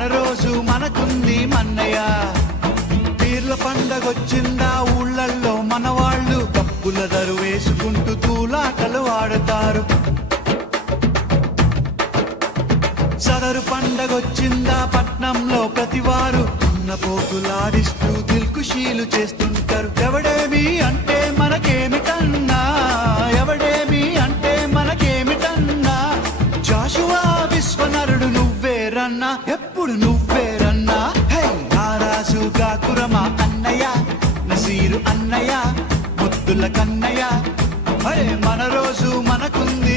మన రోజు మనకుంది మన్నయ్య. పీర్ల పండగొచ్చిందా ఊళ్ళల్లో మనవాళ్ళు కప్పుల దరు వేసుకుంటూ తూలాటలు ఆడతారు. సదరు పండగొచ్చిందా పట్నంలో ప్రతివారు ఉన్న పోతులాడిస్తూ దిల్కుషీలు చేస్తుంటారు. ఎవడేమి అంటే మనకేమిటన్నా, ఎవడేమి అంటే మనకేమిటన్నా, జాషువా విశ్వనరుడు నువ్వేరన్నా, ఎప్పుడు నువ్వేరన్నా. హే రారాజు గాకురమా అన్నయ్య, నసీరు అన్నయ్య, ముద్దుల కన్నయ్య. అరే మన రోజు మనకుంది